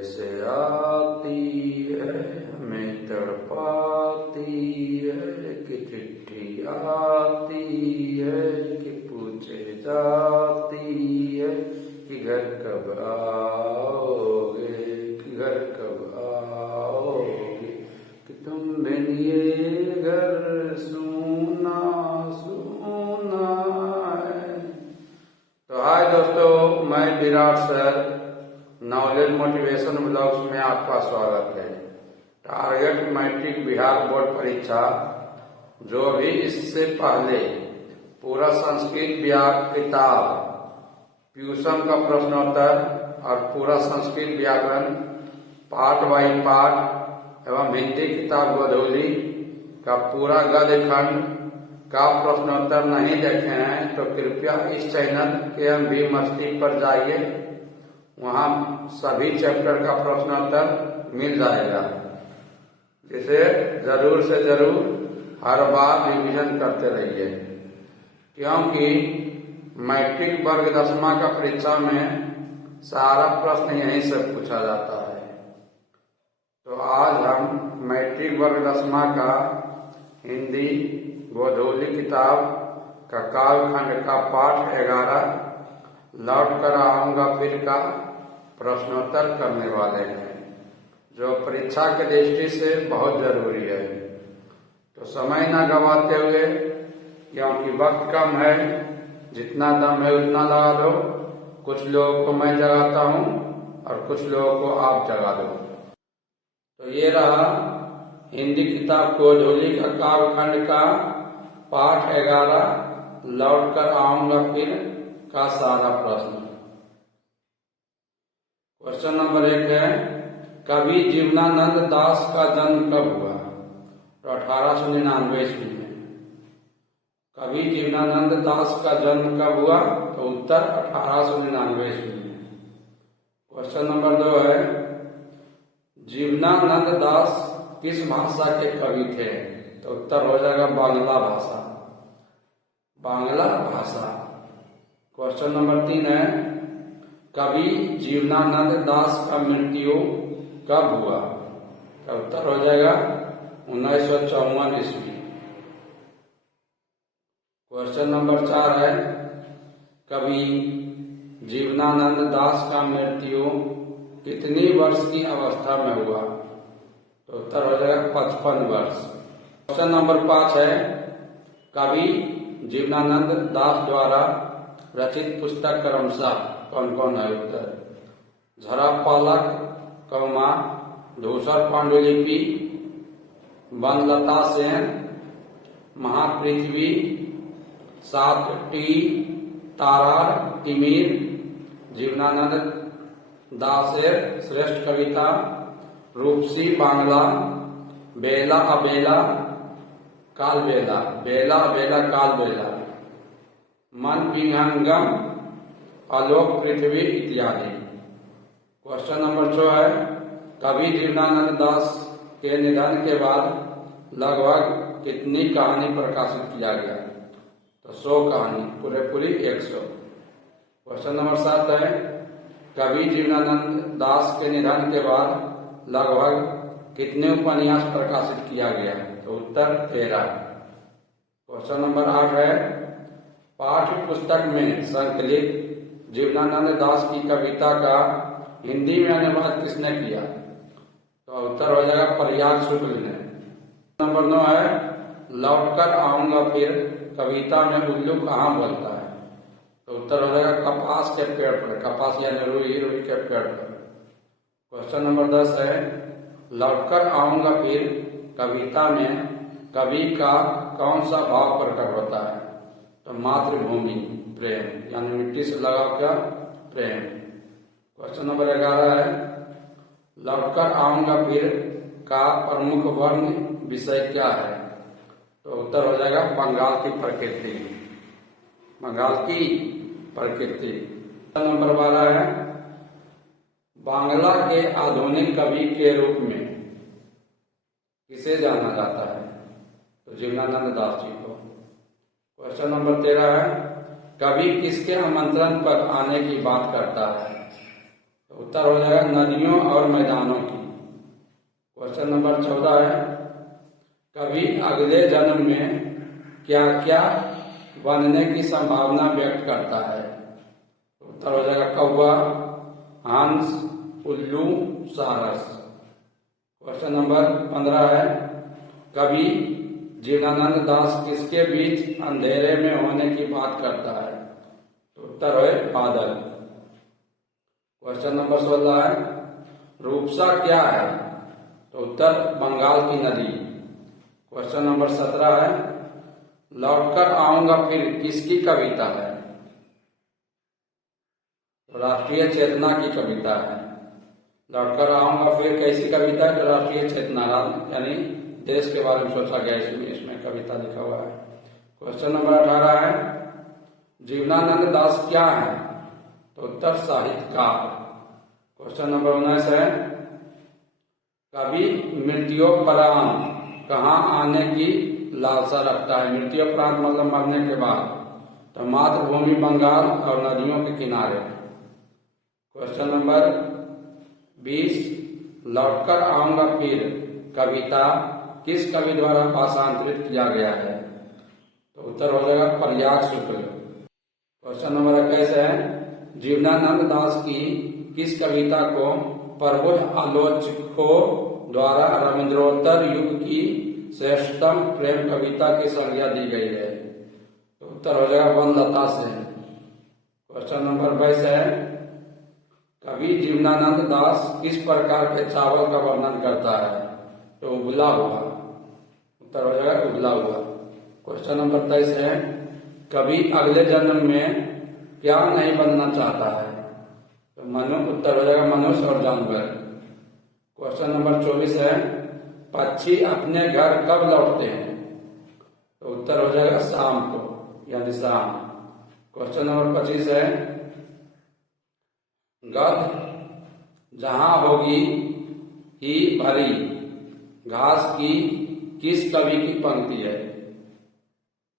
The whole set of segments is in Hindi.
कैसे आती है हमें तड़पाती है कि चिट्ठी आती है कि पूछे जाती है कि घर कब आओगे, कि घर कब आओगे, कि तुम बिन ये घर सूना सूना है। तो हाय दोस्तों, मैं Virat sir knowledge motivation blogs में आपका स्वागत है। टारगेट मैट्रिक बिहार बोर्ड परीक्षा जो भी इससे पहले पूरा संस्कृत किताब, ट्यूशन का प्रश्नोत्तर और पूरा संस्कृत व्याकरण पाठ बाई पाठ एवं हिंदी किताब गोधूली का पूरा गद्य खंड का प्रश्नोत्तर नहीं देखे हैं तो कृपया इस चैनल के भी मस्ती पर जाइए, वहाँ सभी चैप्टर का प्रश्नोत्तर मिल जाएगा, जिसे जरूर से जरूर हर बार रिवीजन करते रहिए, क्योंकि मैट्रिक वर्ग 10वां का परीक्षा में सारा प्रश्न यहीं से पूछा जाता है। तो आज हम मैट्रिक वर्ग 10वां का हिंदी गोधूली किताब का कालखंड का पाठ 11 लौट कर आऊंगा फिर का प्रश्नोत्तर करने वाले हैं, जो परीक्षा के दृष्टि से बहुत जरूरी है। तो समय न गवाते हुए, क्योंकि वक्त कम है, जितना दम है उतना लगा दो। कुछ लोगों को मैं जगाता हूँ और कुछ लोगों को आप जगा दो। तो ये रहा हिंदी किताब गोधूली का कालखंड का पाठ 11 लौट कर आऊंगा फिर का सारा प्रश्न। क्वेश्चन नंबर 1 है, कवि जीवनानंद दास का जन्म कब हुआ? तो 1899 ईस्वी में। कवि जीवनानंद दास का जन्म कब हुआ? तो उत्तर 1899 ईस्वी में। क्वेश्चन नंबर 2 है, जीवनानंद दास किस भाषा के कवि थे? तो उत्तर हो जाएगा बांग्ला भाषा, बांग्ला भाषा। क्वेश्चन नंबर 3 है, कवि जीवनानंद दास का मृत्यु कब हुआ? तो उत्तर हो जाएगा 1954 ईस्वी। क्वेश्चन नंबर 4 है, कवि जीवनानंद दास का मृत्यु कितनी वर्ष की अवस्था में हुआ? तो उत्तर हो जाएगा 55 वर्ष। क्वेश्चन नंबर 5 है, कवि जीवनानंद दास द्वारा रचित पुस्तक क्रमशः कौन कौन है? उत्तर झरापालक कौमा, धूसर पांडुलिपि, वनलता सेन, महापृथ्वी, सात टी, तारार, तिमिर, जीवनानंद दासेर श्रेष्ठ कविता, रूपसी बांग्ला, बेला अबेला कालबेला, बेला अबेला कालबेला, मन विहंगम, आलोक पृथ्वी इत्यादि। क्वेश्चन नंबर 6 है, कवि जीवनानंद दास के निधन के बाद लगभग कितनी कहानी प्रकाशित किया गया? तो 100 कहानी, पूरी 100। क्वेश्चन नंबर 7 है, कवि जीवनानंद दास के निधन के बाद लगभग कितने उपन्यास प्रकाशित किया गया? तो उत्तर 13। क्वेश्चन नंबर 8 है, पाठ्य पुस्तक में संकलित जीवनानंद दास की कविता का हिंदी में अनुवाद किसने किया? तो उत्तर हो जाएगा प्रयाग शुक्ल ने। नंबर 9 है, लौटकर आऊंगा फिर कविता में उल्लू कहाँ बोलता है? तो उत्तर हो जाएगा कपास के पेड़ पर, कपास यानी रुई के पेड़ पर। क्वेश्चन नंबर 10 है, लौटकर आऊंगा फिर कविता में कवि का कौन सा भाव प्रकट होता है? तो मातृभूमि प्रेम, यानी मिट्टी से लगाव क्या? प्रेम। क्वेश्चन नंबर 11 है, लौटकर आऊंगा फिर का प्रमुख वर्ण विषय क्या है? तो उत्तर हो जाएगा बंगाल की प्रकृति, बंगाल की प्रकृति। क्वेश्चन नंबर 12 है, बांग्ला के आधुनिक कवि के रूप में किसे जाना जाता है? तो जीवनानंद दास जी को। क्वेश्चन नंबर 13 है, कवि किसके आमंत्रण पर आने की बात करता है? तो उत्तर हो जाएगा नदियों और मैदानों की। क्वेश्चन नंबर 14 है, कवि अगले जन्म में क्या क्या बनने की संभावना व्यक्त करता है? उत्तर हो जाएगा कौवा, हंस, उल्लू, सारस। क्वेश्चन नंबर 15 है, कवि जीवनानंद दास किसके बीच अंधेरे में होने की बात करता है? उत्तर है बादल। क्वेश्चन नंबर 16 है, रूपसा क्या है? तो उत्तर बंगाल की नदी। क्वेश्चन नंबर 17 है, लौटकर आऊंगा फिर किसकी कविता है? तो राष्ट्रीय चेतना की कविता है। लौटकर आऊंगा फिर कैसी कविता है? तो राष्ट्रीय चेतना, यानी देश के बारे में सोचा गया इसमें कविता लिखा हुआ है। क्वेश्चन नंबर 18 है, जीवनानंद दास क्या है? तो उत्तर साहित्यकार। क्वेश्चन नंबर 19 है, कवि मृत्योपरांत कहाँ आने की लालसा रखता है? मृत्योपरांत मतलब मरने के बाद। तो मातृभूमि बंगाल और नदियों के किनारे। क्वेश्चन नंबर 20, लौटकर आऊंगा फिर कविता किस कवि द्वारा भाषांतरित किया गया है? तो उत्तर हो जाएगा प्रयाग शुक्ल। क्वेश्चन नंबर 21 है, जीवनानंद दास की किस कविता को प्रबुद्ध आलोचकों द्वारा रविंद्रोत्तर युग की श्रेष्ठतम प्रेम कविता की संज्ञा दी गई है? तो उत्तर हो जाएगा वनलता सेन। क्वेश्चन नंबर 22 है, कवि जीवनानंद दास किस प्रकार के चावल का वर्णन करता है? तो उबला हुआ। उत्तर हो जाएगा उबला हुआ। क्वेश्चन नंबर 23 है, कवि अगले जन्म में क्या नहीं बनना चाहता है? तो उत्तर हो जाएगा मनुष्य और जानवर। क्वेश्चन नंबर 24 है, पक्षी अपने घर कब लौटते हैं? तो उत्तर हो जाएगा शाम को, यानी शाम। क्वेश्चन नंबर 25 है, गद्य जहां होगी ही भरी घास की किस कवि की पंक्ति है?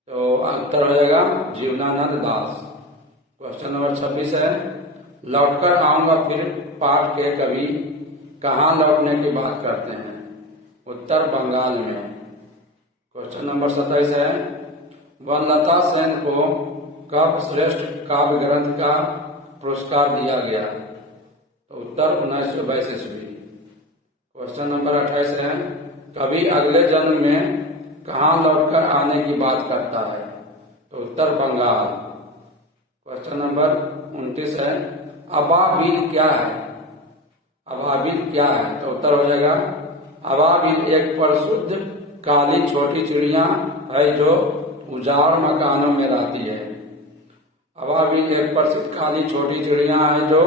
तो उत्तर हो जाएगा जीवनानंद दास। क्वेश्चन नंबर 26 है, लौटकर आऊंगा फिर पाठ के कवि कहाँ लौटने की बात करते हैं? उत्तर बंगाल में। क्वेश्चन नंबर 27 है, वनलता सेन को कब श्रेष्ठ काव्य ग्रंथ का पुरस्कार दिया गया? तो उत्तर 1922 ईस्वी। क्वेश्चन नंबर 28 है, कवि अगले जन्म में कहाँ लौटकर आने की बात करता है? तो उत्तर बंगाल। क्वेश्चन नंबर 29 है, अबाबिल क्या है? अबाबिल क्या है? तो उत्तर हो जाएगा अबाबिल एक प्रसिद्ध काली छोटी चिड़िया है जो उजाड़ मकानों में रहती है। अबाबिल एक प्रसिद्ध काली छोटी चिड़िया है जो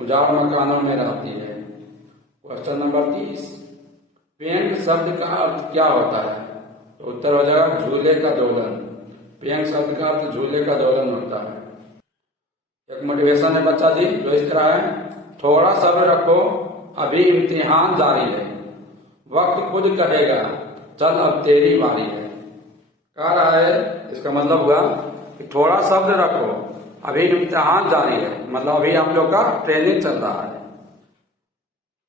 उजाड़ मकानों में रहती है। क्वेश्चन नंबर 30, पेंग शब्द का अर्थ क्या होता है? तो उत्तर हो जाएगा झूले का दोलन। पेंग शब्द का अर्थ झूले का दोलन होता है। एक मोटिवेशन है बच्चा जी जो इस तरह है, थोड़ा सब्र रखो अभी इम्तिहान जारी है, वक्त खुद कहेगा चल अब तेरी बारी है। कह रहा है, इसका मतलब हुआ कि थोड़ा सब्र रखो अभी इम्तिहान जारी है, मतलब अभी आप लोग का ट्रेनिंग चल रहा है,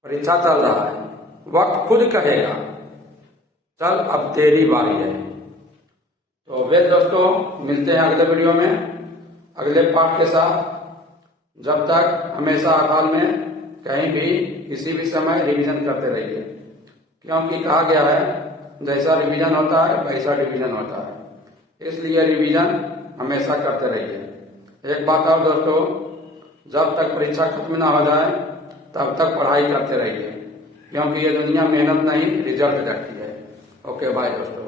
परीक्षा चल रहा है, वक्त खुद कहेगा चल अब तेरी बारी है। तो वेल दोस्तों, मिलते हैं अगले वीडियो में अगले पाठ के साथ। जब तक हमेशा अकाल में कहीं भी किसी भी समय रिवीजन करते रहिए, क्योंकि कहा गया है जैसा रिवीजन होता है वैसा डिवीजन होता है, इसलिए रिवीजन हमेशा करते रहिए। एक बात और दोस्तों, जब तक परीक्षा खत्म ना हो जाए तब तक पढ़ाई करते रहिए, क्योंकि ये दुनिया मेहनत नहीं रिजल्ट करती है। ओके बाय दोस्तों।